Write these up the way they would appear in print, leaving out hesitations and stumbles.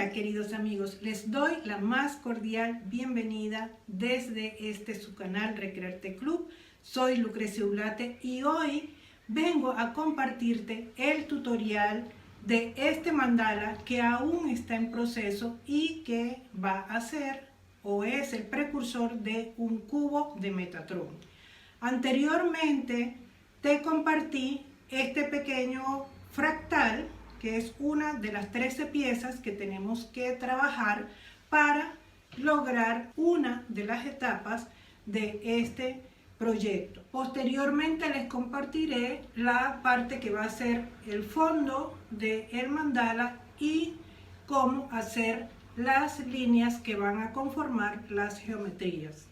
Hola queridos amigos, les doy la más cordial bienvenida desde su canal Recrearte Club. Soy Lucrecia Ulate y hoy vengo a compartirte el tutorial de este mandala que aún está en proceso y que va a ser o es el precursor de un cubo de Metatron. Anteriormente te compartí este pequeño fractal, que es una de las 13 piezas que tenemos que trabajar para lograr una de las etapas de este proyecto. Posteriormente les compartiré la parte que va a ser el fondo del mandala y cómo hacer las líneas que van a conformar las geometrías.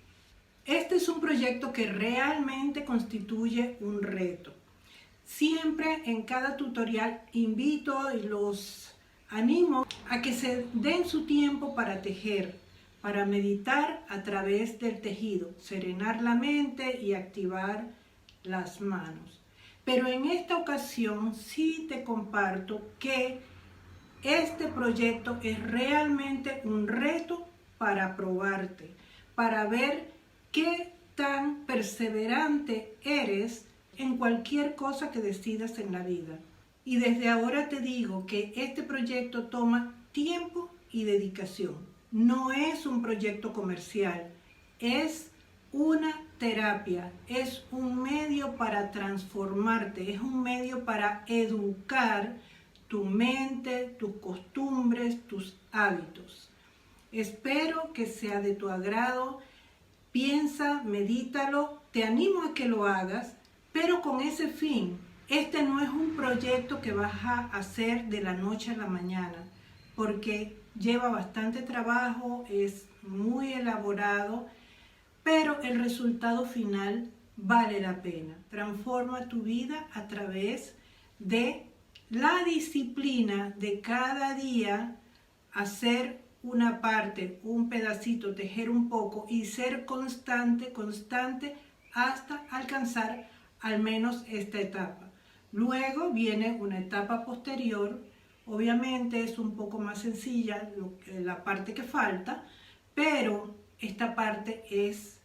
Este es un proyecto que realmente constituye un reto. Siempre en cada tutorial invito y los animo a que se den su tiempo para tejer, para meditar a través del tejido, serenar la mente y activar las manos. Pero en esta ocasión sí te comparto que este proyecto es realmente un reto para probarte, para ver qué tan perseverante eres en cualquier cosa que decidas en la vida. Y desde ahora te digo que este proyecto toma tiempo y dedicación. No es un proyecto comercial, es una terapia, es un medio para transformarte, es un medio para educar tu mente, tus costumbres, tus hábitos. Espero que sea de tu agrado. Piensa, medítalo, te animo a que lo hagas, pero con ese fin. Este no es un proyecto que vas a hacer de la noche a la mañana, porque lleva bastante trabajo, es muy elaborado, pero el resultado final vale la pena. Transforma tu vida a través de la disciplina de cada día, hacer una parte, un pedacito, tejer un poco y ser constante hasta alcanzar al menos esta etapa. Luego viene una etapa posterior, obviamente es un poco más sencilla la parte que falta, pero esta parte es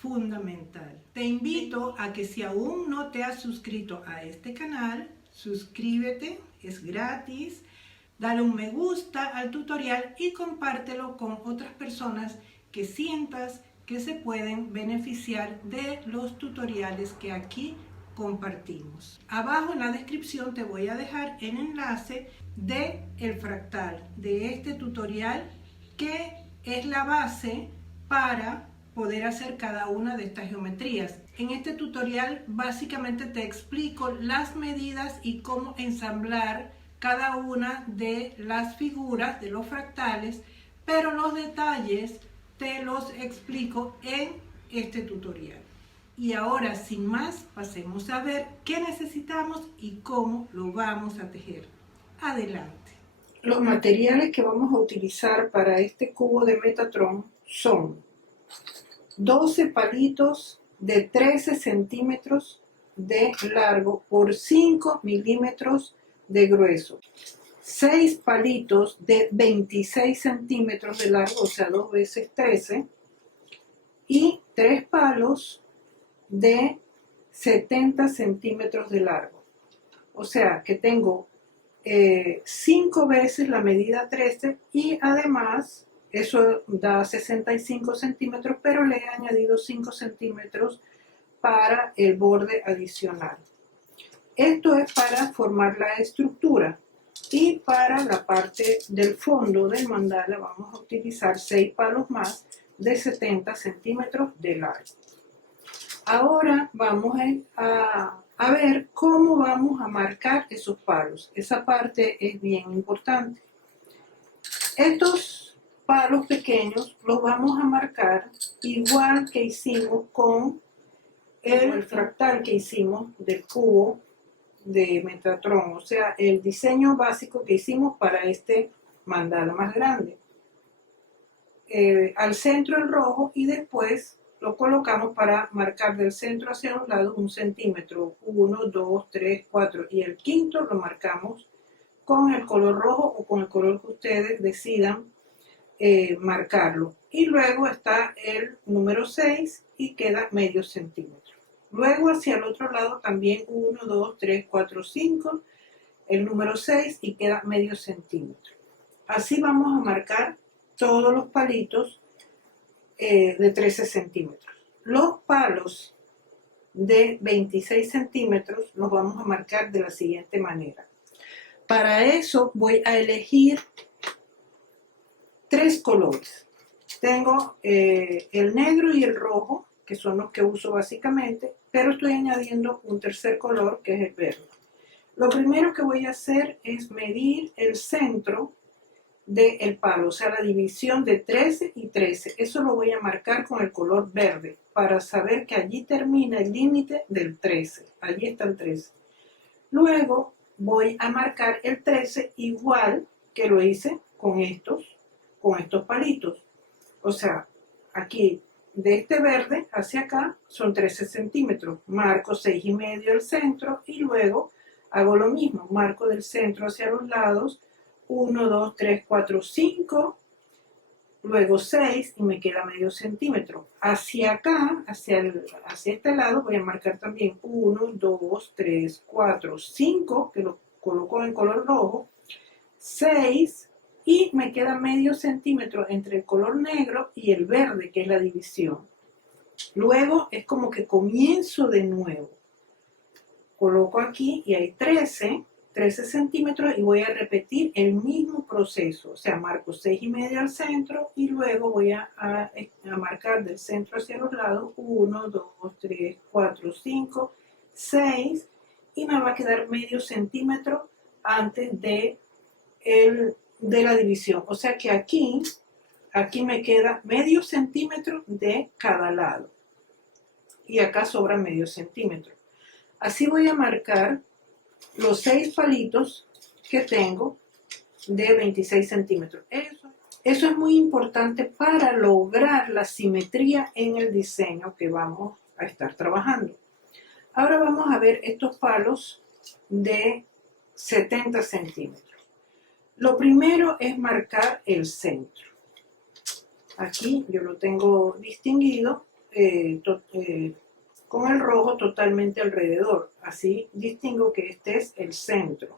fundamental. Te invito a que si aún no te has suscrito a este canal, suscríbete, es gratis. Dale un me gusta al tutorial y compártelo con otras personas que sientas que se pueden beneficiar de los tutoriales que aquí compartimos. Abajo en la descripción te voy a dejar el enlace del fractal, de este tutorial que es la base para poder hacer cada una de estas geometrías. En este tutorial básicamente te explico las medidas y cómo ensamblar cada una de las figuras de los fractales, pero los detalles te los explico en este tutorial. Y ahora, sin más, pasemos a ver qué necesitamos y cómo lo vamos a tejer. Adelante. Los materiales que vamos a utilizar para este cubo de Metatron son 12 palitos de 13 centímetros de largo por 5 milímetros de grueso, 6 palitos de 26 centímetros de largo, o sea 2 veces 13, y 3 palos de 70 centímetros de largo. O sea que tengo 5 veces la medida 13 y además eso da 65 centímetros, pero le he añadido 5 centímetros para el borde adicional. Esto es para formar la estructura y para la parte del fondo del mandala vamos a utilizar 6 palos más de 70 centímetros de largo. Ahora vamos a ver cómo vamos a marcar esos palos. Esa parte es bien importante. Estos palos pequeños los vamos a marcar igual que hicimos con el fractal que hicimos del cubo de Metatron, o sea, el diseño básico que hicimos para este mandala más grande. Al centro el rojo y después lo colocamos para marcar del centro hacia los lados 1 centímetro, 1, 2, 3, 4 y el quinto lo marcamos con el color rojo o con el color que ustedes decidan marcarlo. Y luego está el número 6 y queda medio centímetro. Luego hacia el otro lado también 1, 2, 3, 4, 5, el número 6 y queda medio centímetro. Así vamos a marcar todos los palitos de 13 centímetros. Los palos de 26 centímetros los vamos a marcar de la siguiente manera. Para eso voy a elegir 3 colores. Tengo el negro y el rojo, que son los que uso básicamente, pero estoy añadiendo un tercer color que es el verde. Lo primero que voy a hacer es medir el centro del palo, o sea, la división de 13 y 13. Eso lo voy a marcar con el color verde para saber que allí termina el límite del 13. Allí está el 13. Luego voy a marcar el 13 igual que lo hice con estos palitos. O sea, aquí de este verde hacia acá son 13 centímetros. Marco 6,5 el centro y luego hago lo mismo. Marco del centro hacia los lados 1, 2, 3, 4, 5, luego 6 y me queda medio centímetro. Hacia acá, hacia este lado voy a marcar también 1, 2, 3, 4, 5, que lo coloco en color rojo, 6 y me queda medio centímetro entre el color negro y el verde, que es la división. Luego es como que comienzo de nuevo. Coloco aquí y hay 13 centímetros y voy a repetir el mismo proceso. O sea, marco 6,5 al centro y luego voy a marcar del centro hacia los lados 1, 2, 3, 4, 5, 6 y me va a quedar medio centímetro antes de la división. O sea que aquí me queda medio centímetro de cada lado y acá sobra medio centímetro. Así voy a marcar los 6 palitos que tengo de 26 centímetros. Eso es muy importante para lograr la simetría en el diseño que vamos a estar trabajando. Ahora vamos a ver estos palos de 70 centímetros. Lo primero es marcar el centro. Aquí yo lo tengo distinguido con el rojo totalmente alrededor. Así distingo que este es el centro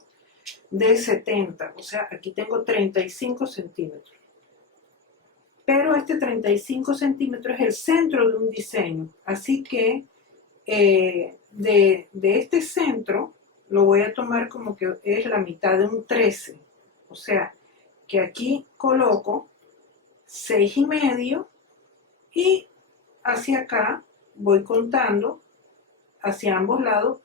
de 70. O sea, aquí tengo 35 centímetros. Pero este 35 centímetros es el centro de un diseño. Así que de este centro lo voy a tomar como que es la mitad de un 13. O sea, que aquí coloco 6,5 y hacia acá voy contando hacia ambos lados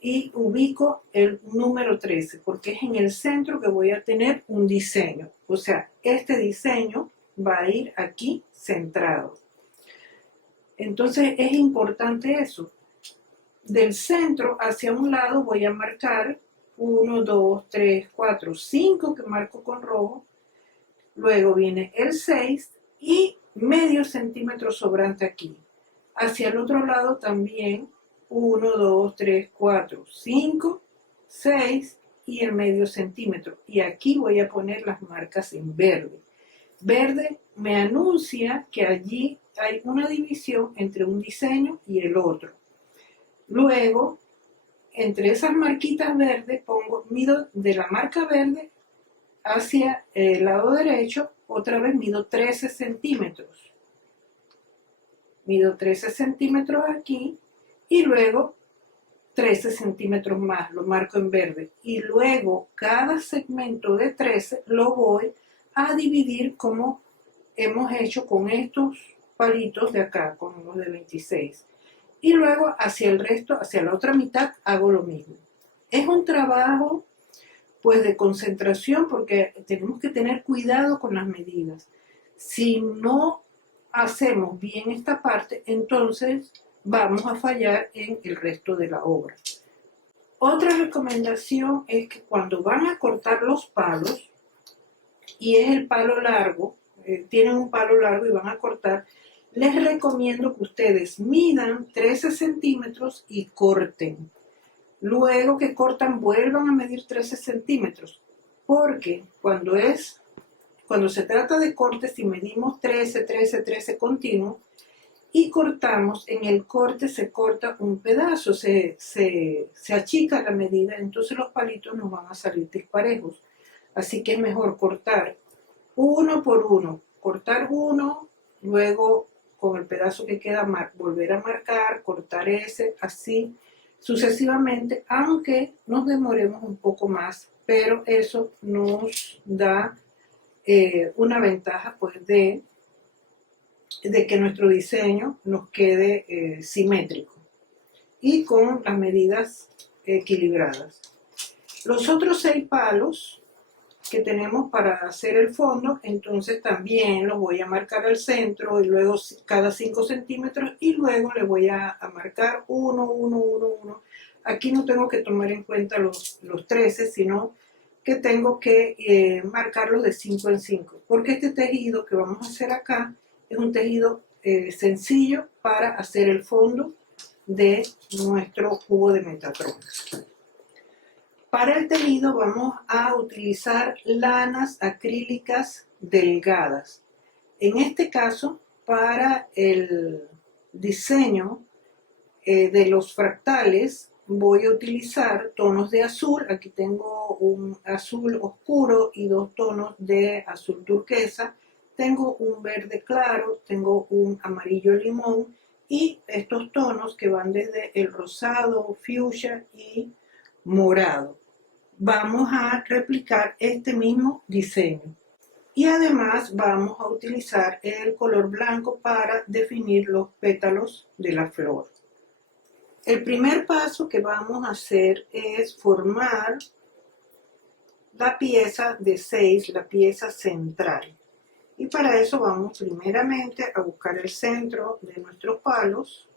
y ubico el número 13 porque es en el centro que voy a tener un diseño. O sea, este diseño va a ir aquí centrado. Entonces es importante eso. Del centro hacia un lado voy a marcar 1, 2, 3, 4, 5 que marco con rojo. Luego viene el 6 y medio centímetro sobrante aquí. Hacia el otro lado también 1, 2, 3, 4, 5, 6 y el medio centímetro. Y aquí voy a poner las marcas en verde. Verde me anuncia que allí hay una división entre un diseño y el otro. Luego, entre esas marquitas verdes mido de la marca verde hacia el lado derecho, otra vez mido 13 centímetros. Mido 13 centímetros aquí y luego 13 centímetros más, lo marco en verde. Y luego cada segmento de 13 lo voy a dividir como hemos hecho con estos palitos de acá, con los de 26. Y luego hacia el resto, hacia la otra mitad, hago lo mismo. Es un trabajo pues de concentración porque tenemos que tener cuidado con las medidas. Si no hacemos bien esta parte, entonces vamos a fallar en el resto de la obra. Otra recomendación es que cuando van a cortar los palos, y es el palo largo, tienen un palo largo y van a cortar, les recomiendo que ustedes midan 13 centímetros y corten. Luego que cortan, vuelvan a medir 13 centímetros, porque cuando se trata de cortes, si medimos 13, 13, 13 continuo y cortamos, en el corte se corta un pedazo, se achica la medida, entonces los palitos nos van a salir disparejos. Así que es mejor cortar uno por uno, cortar uno, luego con el pedazo que queda volver a marcar, cortar ese, así sucesivamente, aunque nos demoremos un poco más, pero eso nos da una ventaja pues de que nuestro diseño nos quede simétrico y con las medidas equilibradas. Los otros 6 palos que tenemos para hacer el fondo, entonces también los voy a marcar al centro y luego cada 5 centímetros y luego le voy a marcar 1, 1, 1, 1. Aquí no tengo que tomar en cuenta los 13, sino que tengo que marcarlos de 5 en 5, porque este tejido que vamos a hacer acá es un tejido sencillo para hacer el fondo de nuestro cubo de Metatron. Para el tejido vamos a utilizar lanas acrílicas delgadas. En este caso, para el diseño de los fractales, voy a utilizar tonos de azul. Aquí tengo un azul oscuro y 2 tonos de azul turquesa. Tengo un verde claro, tengo un amarillo limón y estos tonos que van desde el rosado, fucsia y morado. Vamos a replicar este mismo diseño. Y además vamos a utilizar el color blanco para definir los pétalos de la flor. El primer paso que vamos a hacer es formar la pieza de 6, la pieza central. Y para eso vamos primeramente a buscar el centro de nuestros palos,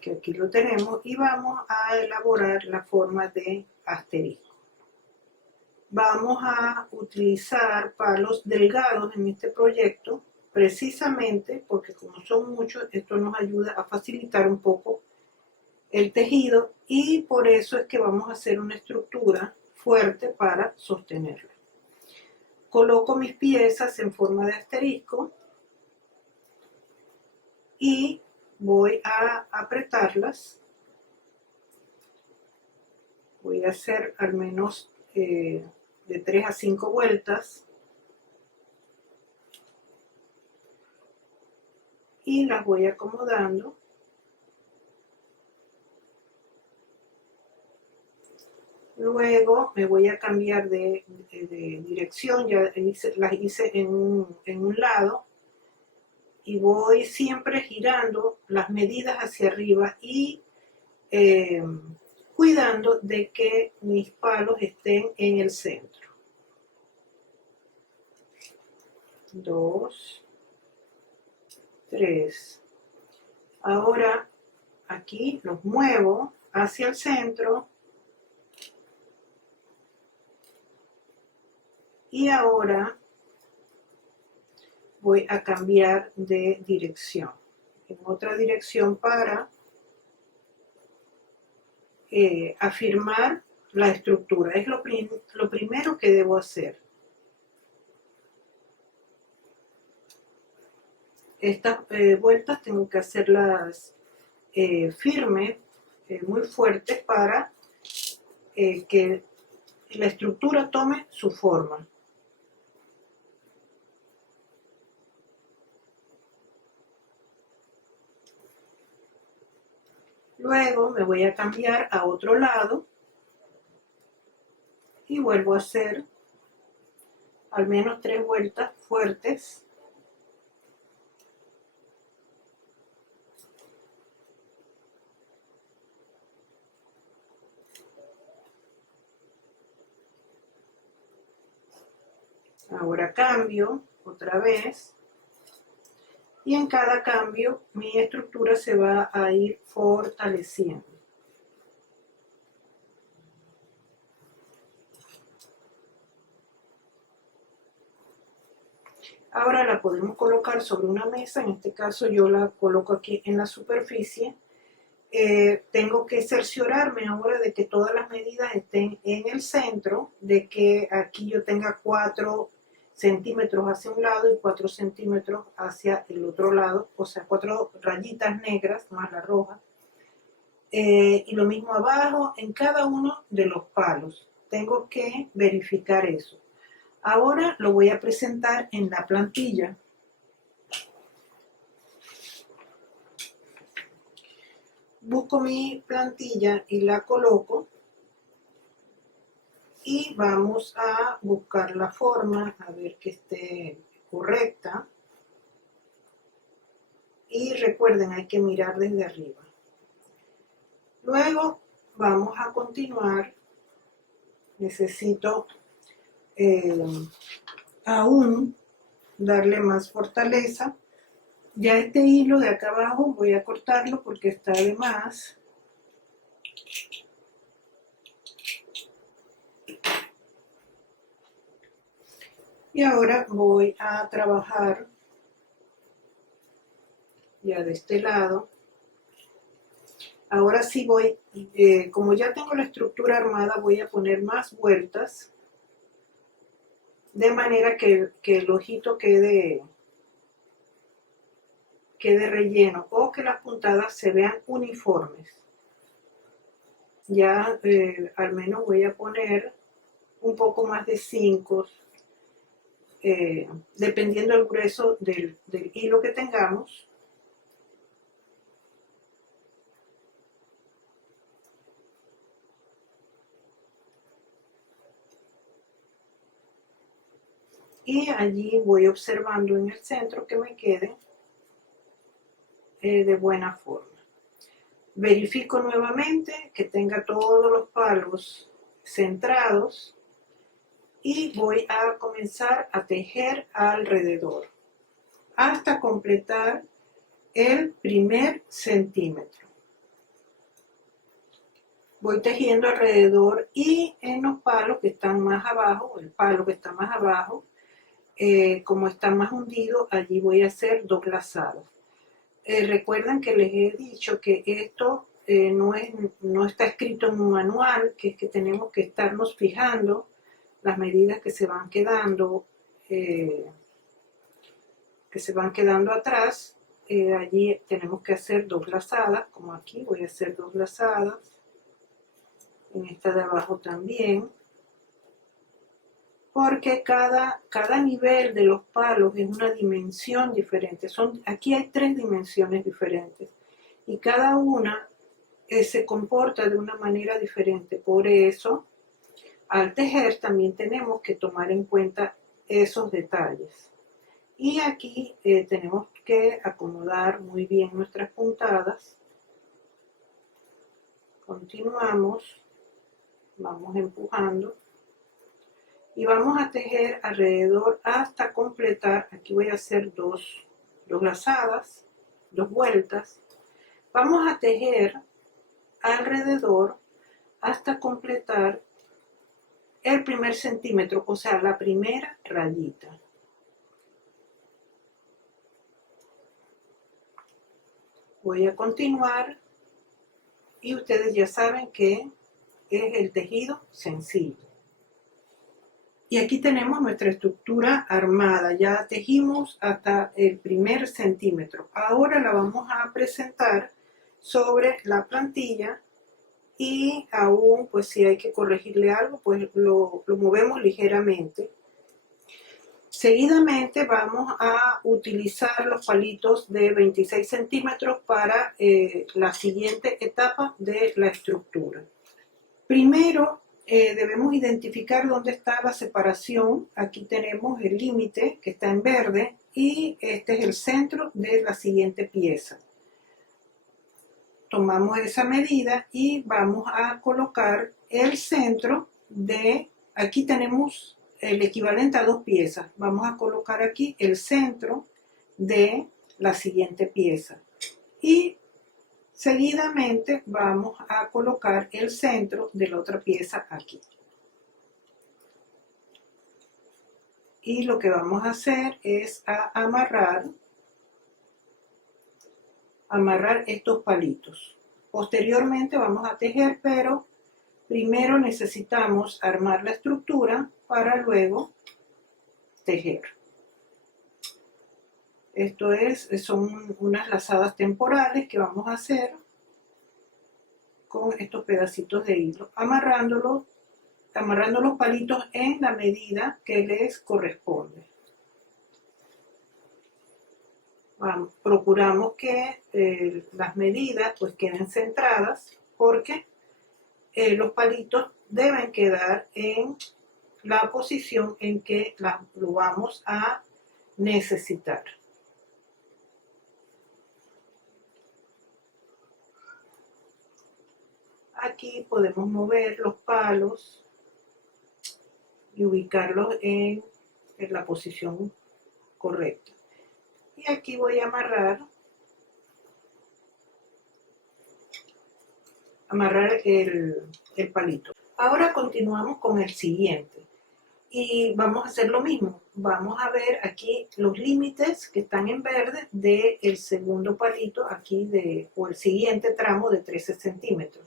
que aquí lo tenemos, y vamos a elaborar la forma de asterisco. Vamos a utilizar palos delgados en este proyecto, precisamente porque como son muchos, esto nos ayuda a facilitar un poco el tejido y por eso es que vamos a hacer una estructura fuerte para sostenerlo. Coloco mis piezas en forma de asterisco y voy a apretarlas. Voy a hacer al menos de 3 a 5 vueltas y las voy acomodando. Luego me voy a cambiar de dirección, ya las hice en un lado y voy siempre girando las medidas hacia arriba y cuidando de que mis palos estén en el centro. 2, 3. Ahora aquí los muevo hacia el centro. Y ahora voy a cambiar de dirección, en otra dirección para afirmar la estructura. Es lo primero que debo hacer. Estas vueltas tengo que hacerlas firmes, muy fuertes para que la estructura tome su forma. Luego me voy a cambiar a otro lado y vuelvo a hacer al menos 3 vueltas fuertes. Ahora cambio otra vez. Y en cada cambio mi estructura se va a ir fortaleciendo. Ahora la podemos colocar sobre una mesa, en este caso yo la coloco aquí en la superficie tengo que cerciorarme ahora de que todas las medidas estén en el centro, de que aquí yo tenga 4 centímetros hacia un lado y 4 centímetros hacia el otro lado, o sea, 4 rayitas negras más la roja. Y lo mismo abajo en cada uno de los palos. Tengo que verificar eso. Ahora lo voy a presentar en la plantilla. Busco mi plantilla y la coloco. Y vamos a buscar la forma, a ver que esté correcta. Y recuerden, hay que mirar desde arriba. Luego vamos a continuar. Necesito aún darle más fortaleza. Ya este hilo de acá abajo voy a cortarlo porque está de más. Y ahora voy a trabajar ya de este lado. Ahora sí voy, como ya tengo la estructura armada, voy a poner más vueltas de manera que el ojito quede relleno o que las puntadas se vean uniformes. Ya al menos voy a poner un poco más de 5, dependiendo del grueso del hilo que tengamos. Y allí voy observando en el centro que me quede de buena forma. Verifico nuevamente que tenga todos los palos centrados y voy a comenzar a tejer alrededor hasta completar el primer centímetro. Voy tejiendo alrededor y en los palos que están más abajo, el palo que está más abajo, como está más hundido, allí voy a hacer 2 lazadas. Recuerden que les he dicho que esto no está escrito en un manual, que es que tenemos que estarnos fijando las medidas que se van quedando atrás. Allí tenemos que hacer 2 lazadas, como aquí voy a hacer 2 lazadas, en esta de abajo también, porque cada nivel de los palos es una dimensión diferente. Aquí hay 3 dimensiones diferentes y cada una se comporta de una manera diferente. Por eso, al tejer también tenemos que tomar en cuenta esos detalles. Y aquí tenemos que acomodar muy bien nuestras puntadas. Continuamos, vamos empujando. Y vamos a tejer alrededor hasta completar, aquí voy a hacer 2 lazadas, 2 vueltas. Vamos a tejer alrededor hasta completar el primer centímetro, o sea, la primera rayita. Voy a continuar y ustedes ya saben que es el tejido sencillo. Y aquí tenemos nuestra estructura armada. Ya tejimos hasta el primer centímetro. Ahora la vamos a presentar sobre la plantilla y aún, pues si hay que corregirle algo, pues lo movemos ligeramente. Seguidamente vamos a utilizar los palitos de 26 centímetros para la siguiente etapa de la estructura. Primero, debemos identificar dónde está la separación. Aquí tenemos el límite que está en verde y este es el centro de la siguiente pieza. Tomamos esa medida y vamos a colocar el centro de, aquí tenemos el equivalente a 2 piezas. Vamos a colocar aquí el centro de la siguiente pieza. Y seguidamente vamos a colocar el centro de la otra pieza aquí. Y lo que vamos a hacer es amarrar estos palitos. Posteriormente vamos a tejer, pero primero necesitamos armar la estructura para luego tejer. Esto son unas lazadas temporales que vamos a hacer con estos pedacitos de hilo, amarrando los palitos en la medida que les corresponde. Procuramos que las medidas pues queden centradas, porque los palitos deben quedar en la posición en que lo vamos a necesitar. Aquí podemos mover los palos y ubicarlos en la posición correcta. Y aquí voy a amarrar el palito. Ahora continuamos con el siguiente y vamos a hacer lo mismo. Vamos a ver aquí los límites que están en verde del segundo palito aquí o el siguiente tramo de 13 centímetros.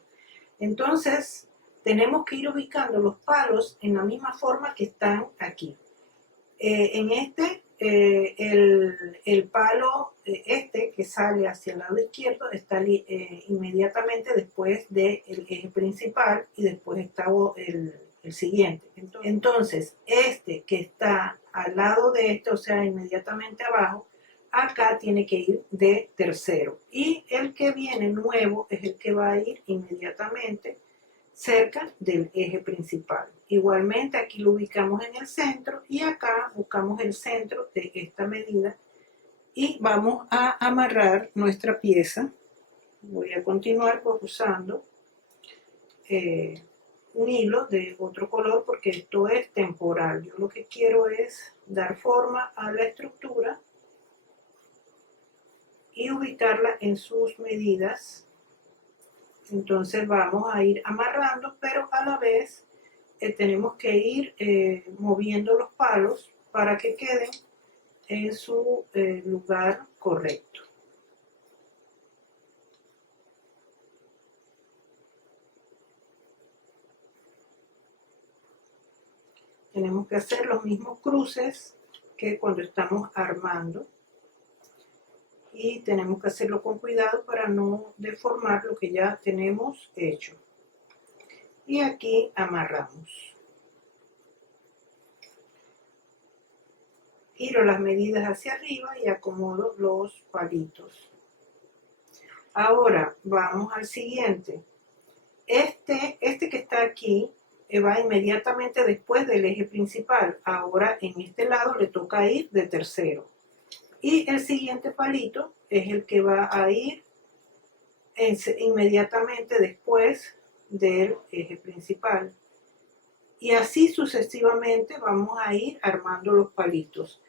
Entonces tenemos que ir ubicando los palos en la misma forma que están aquí. En el palo que sale hacia el lado izquierdo está inmediatamente después del eje principal, y después está el siguiente. Entonces, este que está al lado de o sea, inmediatamente abajo, acá tiene que ir de tercero. Y el que viene nuevo es el que va a ir inmediatamente cerca del eje principal. Igualmente aquí lo ubicamos en el centro, y acá buscamos el centro de esta medida y vamos a amarrar nuestra pieza. Voy a continuar pues usando un hilo de otro color, porque esto es temporal. Yo lo que quiero es dar forma a la estructura y ubicarla en sus medidas. Entonces vamos a ir amarrando, pero a la vez tenemos que ir moviendo los palos para que queden en su lugar correcto. Tenemos que hacer los mismos cruces que cuando estamos armando, y tenemos que hacerlo con cuidado para no deformar lo que ya tenemos hecho. Y aquí amarramos. Giro las medidas hacia arriba y acomodo los palitos. Ahora vamos al siguiente. Este que está aquí va inmediatamente después del eje principal. Ahora en este lado le toca ir de tercero. Y el siguiente palito es el que va a ir inmediatamente después del eje principal. Y así sucesivamente vamos a ir armando los palitos.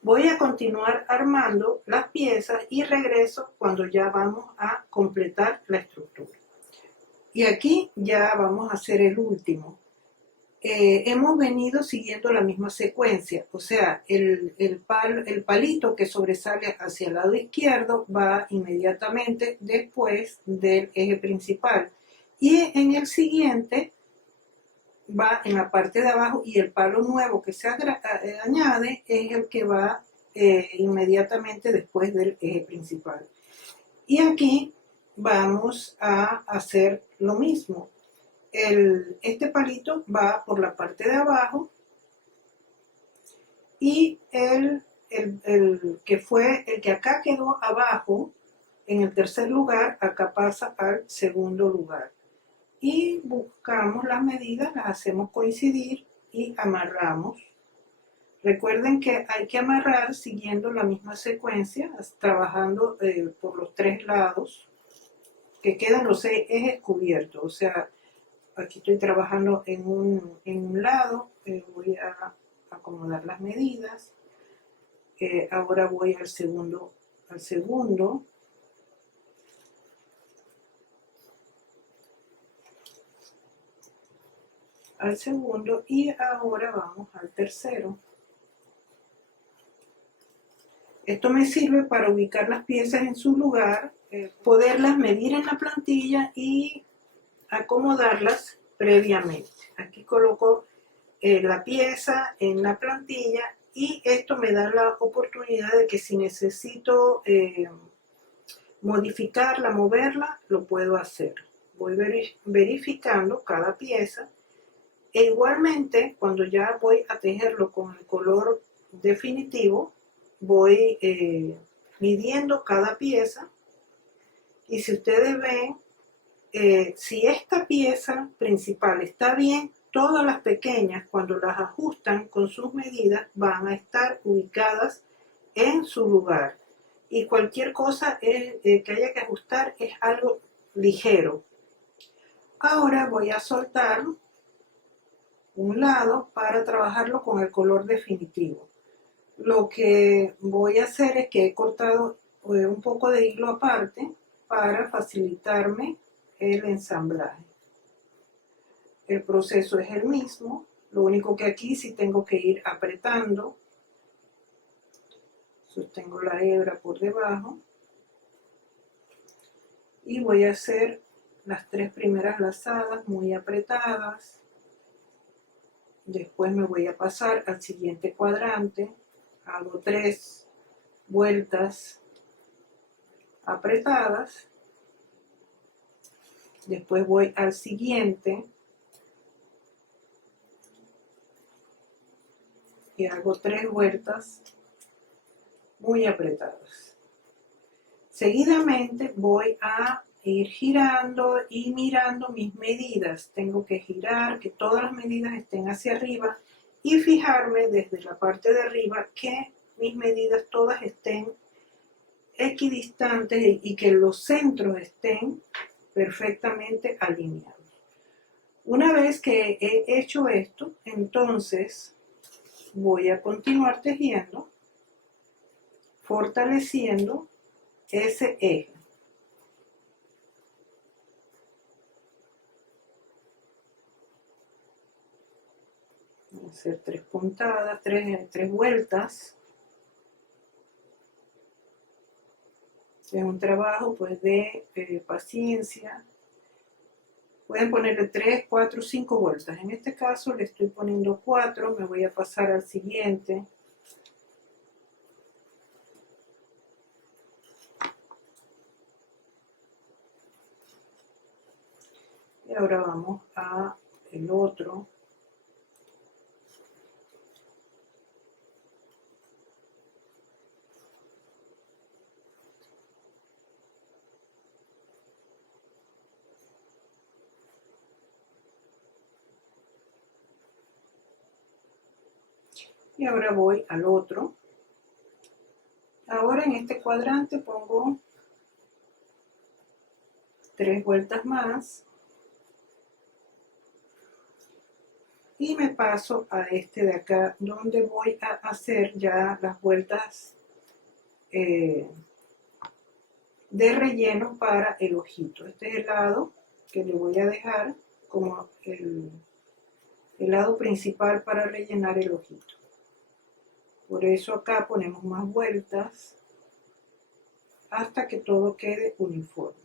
Voy a continuar armando las piezas y regreso cuando ya vamos a completar la estructura. Y aquí ya vamos a hacer el último. Hemos venido siguiendo la misma secuencia, o sea, el palito que sobresale hacia el lado izquierdo va inmediatamente después del eje principal, y en el siguiente va en la parte de abajo, y el palo nuevo que se añade es el que va inmediatamente después del eje principal. Y aquí vamos a hacer lo mismo. Este palito va por la parte de abajo, y el que acá quedó abajo en el tercer lugar, acá pasa al segundo lugar. Y buscamos las medidas, las hacemos coincidir y amarramos. Recuerden que hay que amarrar siguiendo la misma secuencia, trabajando por los tres lados, que quedan los ejes cubiertos. O sea, aquí estoy trabajando en un lado, voy a acomodar las medidas. Ahora voy al segundo, y ahora vamos al tercero. Esto me sirve para ubicar las piezas en su lugar, poderlas medir en la plantilla y acomodarlas previamente. Aquí coloco la pieza en la plantilla y esto me da la oportunidad de que si necesito modificarla, moverla, lo puedo hacer. Voy verificando cada pieza e igualmente cuando ya voy a tejerlo con el color definitivo, voy midiendo cada pieza y si ustedes ven, si esta pieza principal está bien, todas las pequeñas cuando las ajustan con sus medidas van a estar ubicadas en su lugar y cualquier cosa que haya que ajustar es algo ligero. Ahora voy a soltar un lado para trabajarlo con el color definitivo. Lo que voy a hacer es que he cortado un poco de hilo aparte para facilitarme el ensamblaje. El proceso es el mismo, lo único que aquí sí tengo que ir apretando. Sostengo la hebra por debajo y voy a hacer las 3 primeras lazadas muy apretadas. Después me voy a pasar al siguiente cuadrante, hago 3 vueltas apretadas, después voy al siguiente y hago 3 vueltas muy apretadas. Seguidamente voy a ir girando y mirando mis medidas. Tengo que girar, que todas las medidas estén hacia arriba y fijarme desde la parte de arriba que mis medidas todas estén equidistantes y que los centros estén perfectamente alineados. Una vez que he hecho esto, entonces voy a continuar tejiendo, fortaleciendo ese eje. Voy a hacer 3 puntadas, 3 vueltas. Es un trabajo pues de paciencia. Pueden ponerle 3, 4, 5 vueltas. En este caso le estoy poniendo 4, me voy a pasar al siguiente. Y ahora vamos a el otro. Y ahora voy al otro. Ahora en este cuadrante pongo 3 vueltas más. Y me paso a este de acá, donde voy a hacer ya las vueltas de relleno para el ojito. Este es el lado que le voy a dejar como el lado principal para rellenar el ojito. Por eso acá ponemos más vueltas hasta que todo quede uniforme.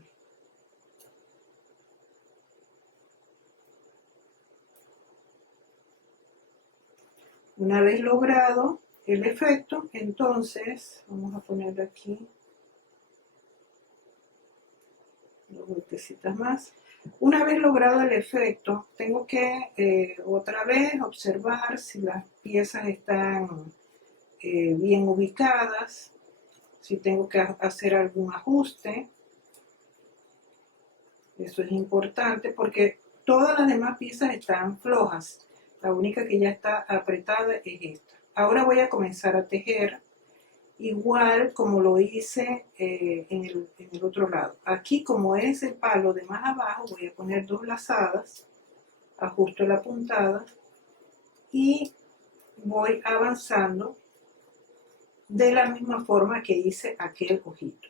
Una vez logrado el efecto, entonces vamos a ponerle aquí 2 vueltecitas más. Una vez logrado el efecto, tengo que otra vez observar si las piezas están bien ubicadas, si tengo que hacer algún ajuste. Eso es importante porque todas las demás piezas están flojas. La única que ya está apretada es esta. Ahora voy a comenzar a tejer igual como lo hice en el otro lado. Aquí como es el palo de más abajo, voy a poner 2 lazadas, ajusto la puntada y voy avanzando de la misma forma que hice aquel ojito.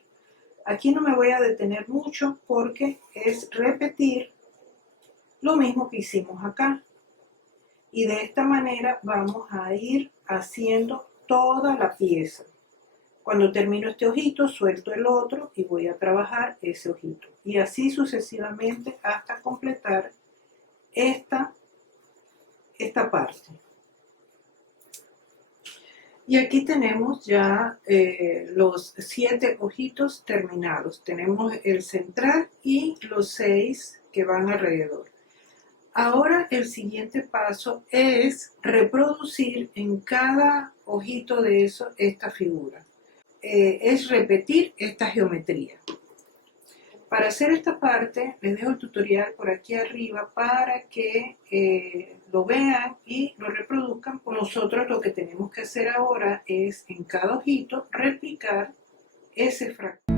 Aquí no me voy a detener mucho porque es repetir lo mismo que hicimos acá. Y de esta manera vamos a ir haciendo toda la pieza. Cuando termino este ojito, suelto el otro y voy a trabajar ese ojito. Y así sucesivamente hasta completar esta parte. Y aquí tenemos ya los 7 ojitos terminados. Tenemos el central y los 6 que van alrededor. Ahora el siguiente paso es reproducir en cada ojito de eso esta figura. Es repetir esta geometría. Para hacer esta parte les dejo el tutorial por aquí arriba para que lo vean y lo reproduzcan. Nosotros lo que tenemos que hacer ahora es en cada ojito replicar ese fractal.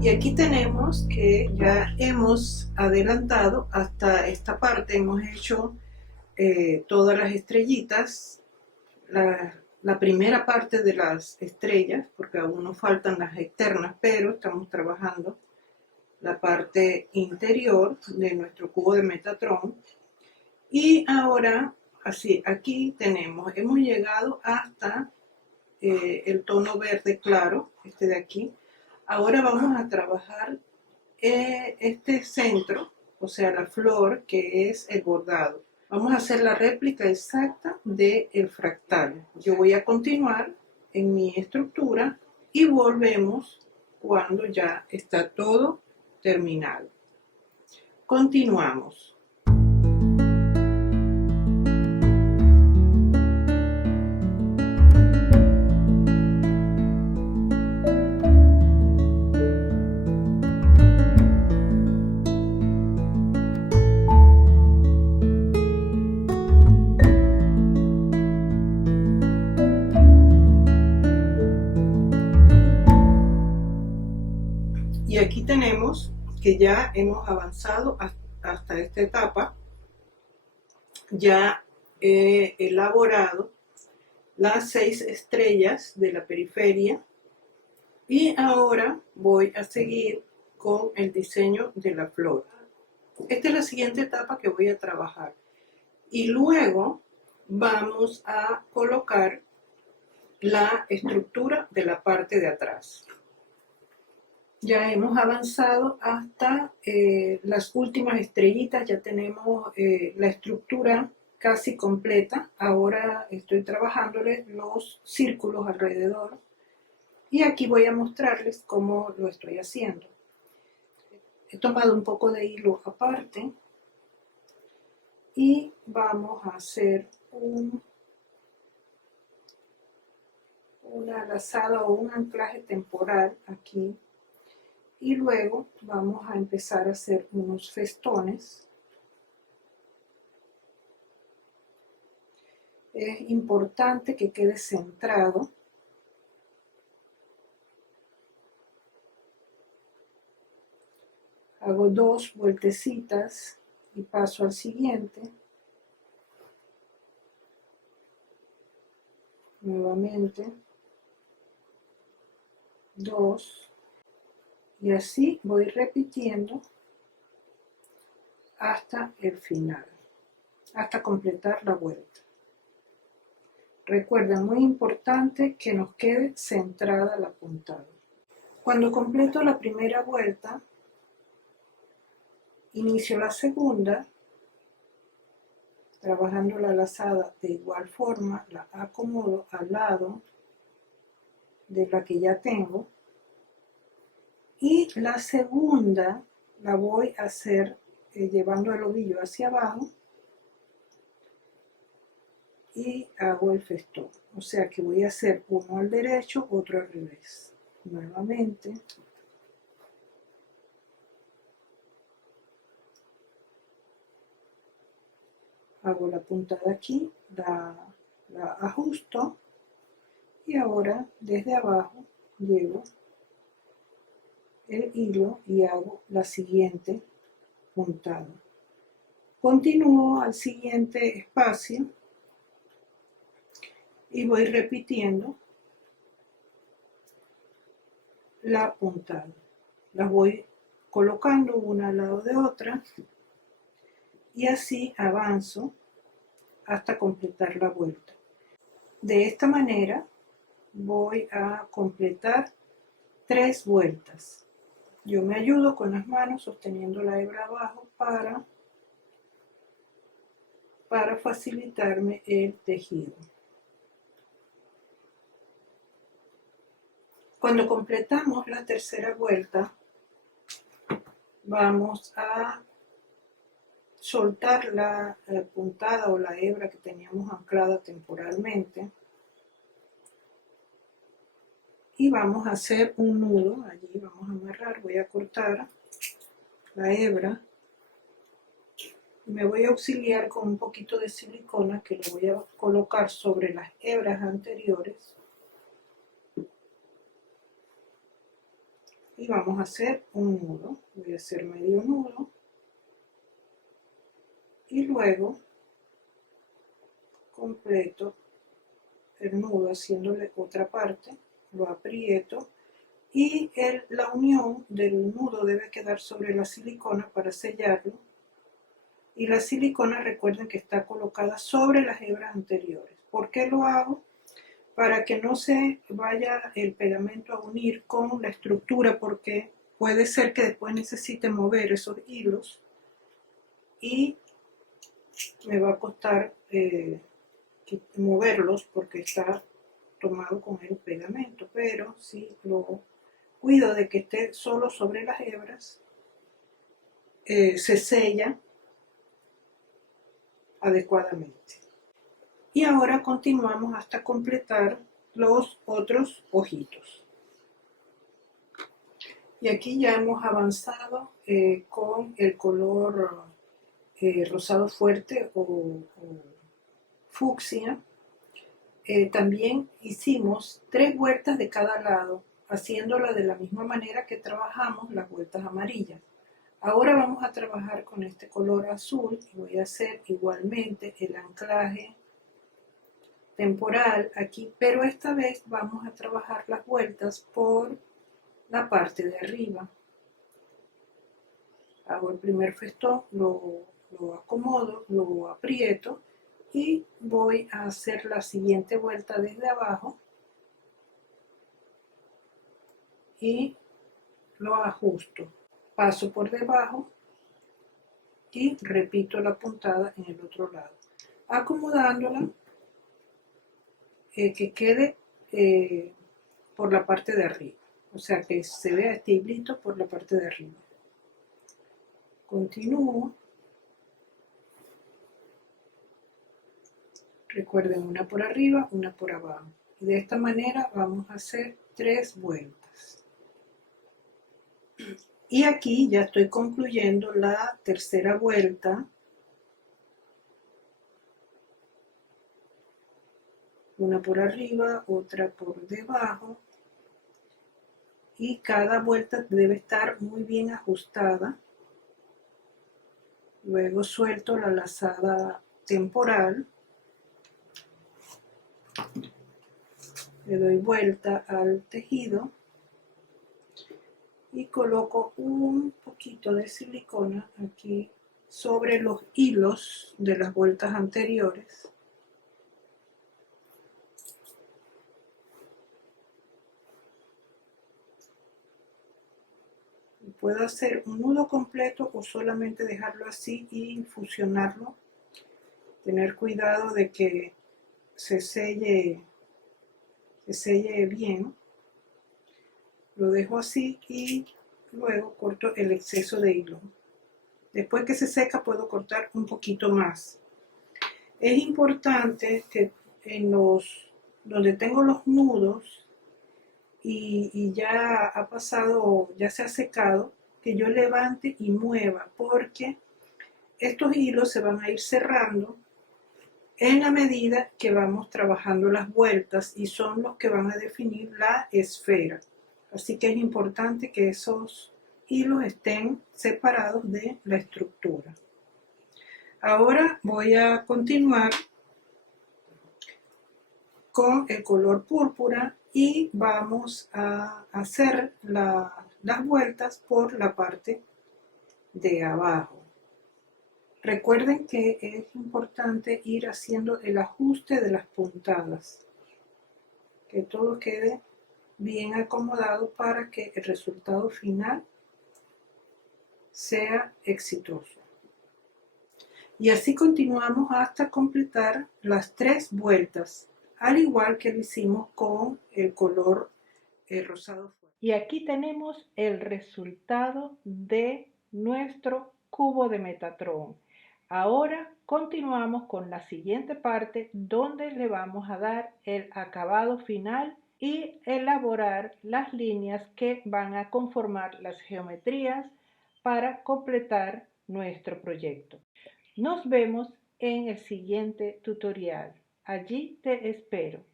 Y aquí tenemos que ya hemos adelantado hasta esta parte, hemos hecho todas las estrellitas, la primera parte de las estrellas, porque aún nos faltan las externas, pero estamos trabajando la parte interior de nuestro cubo de Metatron. Y ahora, así, aquí hemos llegado hasta el tono verde claro, este de aquí. Ahora vamos a trabajar este centro, o sea, la flor, que es el bordado. Vamos a hacer la réplica exacta del fractal. Yo voy a continuar en mi estructura y volvemos cuando ya está todo terminado. Continuamos. Y aquí tenemos que ya hemos avanzado hasta esta etapa. Ya he elaborado las 6 estrellas de la periferia y ahora voy a seguir con el diseño de la flor. Esta es la siguiente etapa que voy a trabajar. Y luego vamos a colocar la estructura de la parte de atrás. Ya hemos avanzado hasta las últimas estrellitas, ya tenemos la estructura casi completa. Ahora estoy trabajándole los círculos alrededor y aquí voy a mostrarles cómo lo estoy haciendo. He tomado un poco de hilo aparte y vamos a hacer una lazada o un anclaje temporal aquí. Y luego vamos a empezar a hacer unos festones. Es importante que quede centrado. Hago 2 vueltecitas y paso al siguiente. Nuevamente. 2. Y así voy repitiendo hasta el final, hasta completar la vuelta. Recuerden, muy importante que nos quede centrada la puntada. Cuando completo la primera vuelta, inicio la segunda, trabajando la lazada de igual forma, la acomodo al lado de la que ya tengo. Y la segunda la voy a hacer llevando el ovillo hacia abajo y hago el festón. O sea que voy a hacer uno al derecho, otro al revés. Nuevamente. Hago la puntada aquí, la ajusto y ahora desde abajo llevo el hilo y hago la siguiente puntada. Continúo al siguiente espacio y voy repitiendo la puntada. Las voy colocando una al lado de otra y así avanzo hasta completar la vuelta. De esta manera voy a completar 3 vueltas. Yo me ayudo con las manos sosteniendo la hebra abajo para facilitarme el tejido. Cuando completamos la tercera vuelta, vamos a soltar la puntada o la hebra que teníamos anclada temporalmente y vamos a hacer un nudo. Allí vamos a amarrar, voy a cortar la hebra y me voy a auxiliar con un poquito de silicona que lo voy a colocar sobre las hebras anteriores y vamos a hacer un nudo. Voy a hacer medio nudo y luego completo el nudo haciéndole otra parte, lo aprieto y la unión del nudo debe quedar sobre la silicona para sellarlo, y la silicona recuerden que está colocada sobre las hebras anteriores. ¿Por qué lo hago? Para que no se vaya el pegamento a unir con la estructura, porque puede ser que después necesite mover esos hilos y me va a costar moverlos porque está tomado con el pegamento, pero si lo cuido de que esté solo sobre las hebras, se sella adecuadamente. Y ahora continuamos hasta completar los otros ojitos. Y aquí ya hemos avanzado con el color rosado fuerte o fucsia. También hicimos 3 vueltas de cada lado, haciéndola de la misma manera que trabajamos las vueltas amarillas. Ahora vamos a trabajar con este color azul y voy a hacer igualmente el anclaje temporal aquí, pero esta vez vamos a trabajar las vueltas por la parte de arriba. Hago el primer festón, lo acomodo, lo aprieto y voy a hacer la siguiente vuelta desde abajo y lo ajusto. Paso por debajo y repito la puntada en el otro lado, acomodándola que quede por la parte de arriba, o sea que se vea este hilito por la parte de arriba. Continúo. Recuerden, una por arriba, una por abajo. Y de esta manera vamos a hacer 3 vueltas. Y aquí ya estoy concluyendo la tercera vuelta. Una por arriba, otra por debajo. Y cada vuelta debe estar muy bien ajustada. Luego suelto la lazada temporal. Le doy vuelta al tejido y coloco un poquito de silicona aquí sobre los hilos de las vueltas anteriores. Puedo hacer un nudo completo o solamente dejarlo así y fusionarlo. Tener cuidado de que se selle bien. Lo dejo así y luego corto el exceso de hilo. Después que se seca puedo cortar un poquito más. Es importante que donde tengo los nudos y ya ha pasado, ya se ha secado, que yo levante y mueva, porque estos hilos se van a ir cerrando en la medida que vamos trabajando las vueltas y son los que van a definir la esfera. Así que es importante que esos hilos estén separados de la estructura. Ahora voy a continuar con el color púrpura y vamos a hacer las vueltas por la parte de abajo. Recuerden que es importante ir haciendo el ajuste de las puntadas, que todo quede bien acomodado para que el resultado final sea exitoso. Y así continuamos hasta completar las 3 vueltas, al igual que lo hicimos con el color rosado fuerte. Y aquí tenemos el resultado de nuestro cubo de Metatron. Ahora continuamos con la siguiente parte donde le vamos a dar el acabado final y elaborar las líneas que van a conformar las geometrías para completar nuestro proyecto. Nos vemos en el siguiente tutorial. Allí te espero.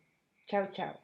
Chao, chao.